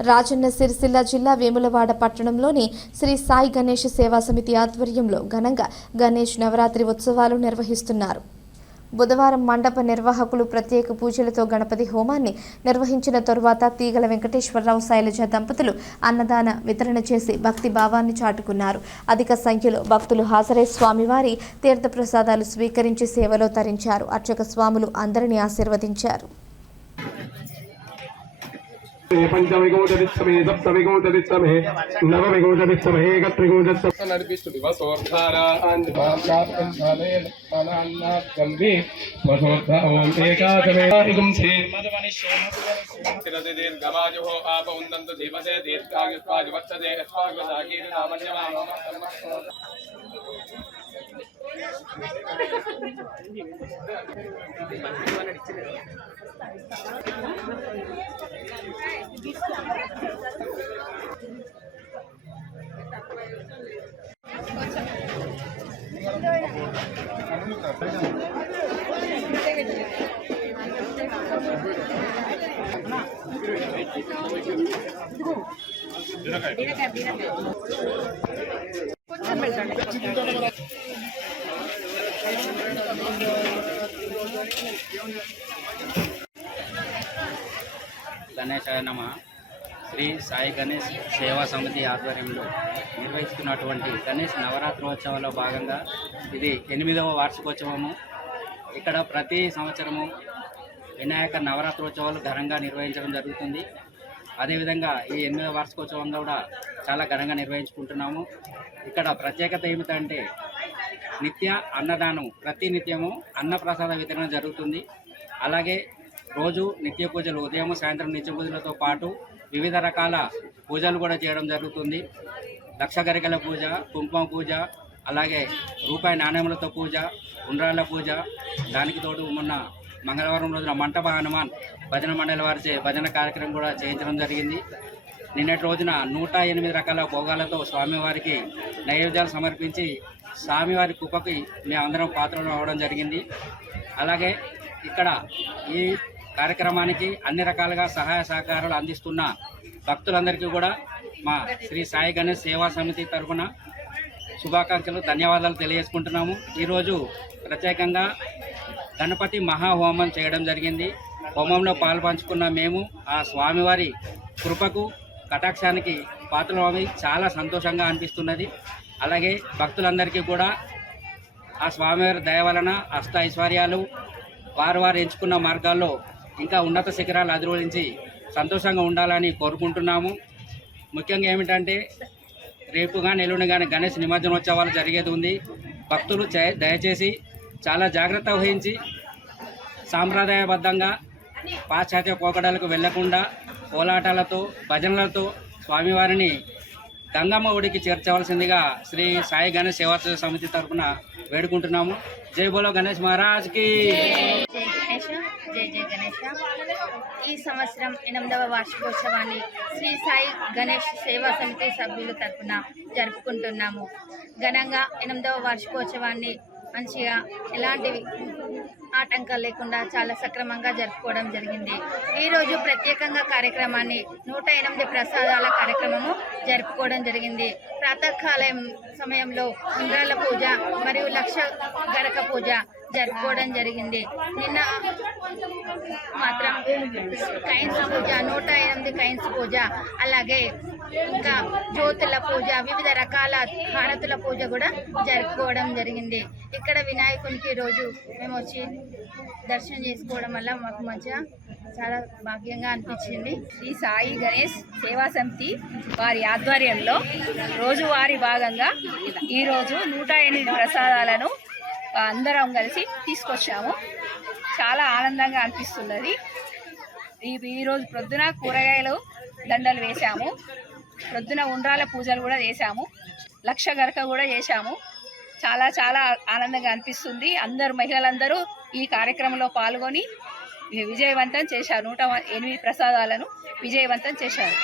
రాజన్న సిరిసిల్ల జిల్లా వేములవాడ పట్టణంలోని శ్రీ సాయి గణేష్ సేవా సమితి ఆధ్వర్యంలో ఘనంగా గణేష్ నవరాత్రి ఉత్సవాలు నిర్వహిస్తున్నారు. బుధవారం మండప నిర్వాహకులు ప్రత్యేక పూజలతో గణపతి హోమాన్ని నిర్వహించిన తరువాత తీగల వెంకటేశ్వరరావు శైలజ దంపతులు అన్నదాన వితరణ చేసి భక్తి భావాన్ని చాటుకున్నారు. అధిక సంఖ్యలో భక్తులు హాజరై స్వామివారి తీర్థప్రసాదాలు స్వీకరించి సేవలో తరించారు. అర్చక స్వాములు అందరినీ ఆశీర్వదించారు. पंचविगोचरित्समे सप्तविगोचरित्समे नवविगोचरित्समे एकत्रिगोचरित्समे नडिपिस्तुति वसोर्धारान्धि वसोर्धा ओम एकादमे हिगुंसे मदवनिश्चय दीर्घमायुः आप उन्नन्तु जीवसे दीर्घायुष्माजु वत्सते अस्माकं గణేశాయ నమః. శ్రీ సాయి గణేష్ సేవా సమితి ఆధ్వర్యంలో నిర్వహిస్తున్నటువంటి గణేష్ నవరాత్రోత్సవాల్లో భాగంగా ఇది 8వ వార్షికోత్సవము. ఇక్కడ ప్రతి సంవత్సరము వినాయక నవరాత్రోత్సవాలు ఘనంగా నిర్వహించడం జరుగుతుంది. అదేవిధంగా ఈ 8వ వార్షికోత్సవంగా కూడా చాలా ఘనంగా నిర్వహించుకుంటున్నాము. ఇక్కడ ప్రత్యేకత ఏమిటంటే నిత్య అన్నదానం, ప్రతి నిత్యము అన్నప్రసాద వితరణ జరుగుతుంది. అలాగే రోజు నిత్య పూజలు, ఉదయం సాయంత్రం నిత్య పూజలతో పాటు వివిధ రకాల పూజలు కూడా చేయడం జరుగుతుంది. లక్ష గరికల పూజ, కుంకుమ పూజ, అలాగే రూపాయి నాణ్యములతో పూజ, ఉండ్రాళ్ళ పూజ, దానికి తోడు మొన్న మంగళవారం రోజున మంటప హనుమాన్ భజన మండలి వారిచే భజన కార్యక్రమం కూడా చేయించడం జరిగింది. నిన్నటి రోజున 108 రకాల భోగాలతో స్వామివారికి నైవేద్యాలు సమర్పించి స్వామివారి కృపకి మేమందరం పాత్రలు అవ్వడం జరిగింది. అలాగే ఇక్కడ ఈ కార్యక్రమానికి అన్ని రకాలుగా సహాయ సహకారాలు అందిస్తున్న భక్తులందరికీ కూడా మా శ్రీ సాయి గణేష్ సేవా సమితి తరఫున శుభాకాంక్షలు, ధన్యవాదాలు తెలియజేసుకుంటున్నాము. ఈరోజు ప్రత్యేకంగా గణపతి మహాహోమం చేయడం జరిగింది. హోమంలో పాల్పంచుకున్న మేము ఆ స్వామివారి కృపకు, కటాక్షానికి పాత్రలమై చాలా సంతోషంగా అనిపిస్తున్నది. అలాగే భక్తులందరికీ కూడా ఆ స్వామివారి దయ వలన అష్ట ఐశ్వర్యాలు, వారు ఎంచుకున్న మార్గాల్లో ఇంకా ఉన్నత శిఖరాలు అధిరోహించి సంతోషంగా ఉండాలని కోరుకుంటున్నాము. ముఖ్యంగా ఏమిటంటే రేపు కానీ ఎల్లుండి కానీ గణేష్ నిమజ్జనోత్సవాలు జరిగేది ఉంది. భక్తులు దయచేసి చాలా జాగ్రత్త వహించి సాంప్రదాయబద్ధంగా పాశ్చాత్య పోకడలకు వెళ్లకుండా కోలాటాలతో, భజనలతో స్వామివారిని గంగమ్మ ఒడికి చేర్చవలసిందిగా శ్రీ సాయి గణేష్ సేవా సమితి తరఫున వేడుకుంటున్నాము. జై బోలో గణేష్ మహారాజ్కి. జై జై గణేష. ఈ సంవత్సరం 8వ వార్షికోత్సవాన్ని శ్రీ సాయి గణేష్ సేవా సమితి సభ్యుల తరఫున జరుపుకుంటున్నాము. ఘనంగా 8వ వార్షికోత్సవాన్ని మంచిగా ఎలాంటి ఆటంకాలు లేకుండా చాలా సక్రమంగా జరుపుకోవడం జరిగింది. ఈరోజు ప్రత్యేకంగా కార్యక్రమాన్ని 108 ప్రసాదాల కార్యక్రమము జరుపుకోవడం జరిగింది. ప్రాతకాలం సమయంలో ఉండ్రాళ్ళ పూజ మరియు లక్ష గరక పూజ జరుపుకోవడం జరిగింది. నిన్న మాత్రం కైన్స్ పూజ, 108 కైన్స్ పూజ, అలాగే ఇంకా జ్యోతుల పూజ, వివిధ రకాల హారతుల పూజ కూడా జరుపుకోవడం జరిగింది. ఇక్కడ వినాయకునికి రోజు మేము వచ్చి దర్శనం చేసుకోవడం వల్ల మాకు మంచిగా చాలా భాగ్యంగా అనిపించింది. ఈ సాయి గణేష్ సేవా సమితి వారి ఆధ్వర్యంలో రోజువారీ భాగంగా ఈరోజు 108 ప్రసాదాలను అందరం కలిసి తీసుకొచ్చాము. చాలా ఆనందంగా అనిపిస్తున్నది. ఈరోజు ప్రొద్దున కూరగాయలు దండలు వేశాము, ప్రొద్దున ఉండ్రాల పూజలు కూడా చేశాము, లక్ష గరక కూడా చేశాము. చాలా చాలా ఆనందంగా అనిపిస్తుంది. మహిళలందరూ ఈ కార్యక్రమంలో పాల్గొని విజయవంతం చేశారు. 108 ప్రసాదాలను విజయవంతం చేశారు.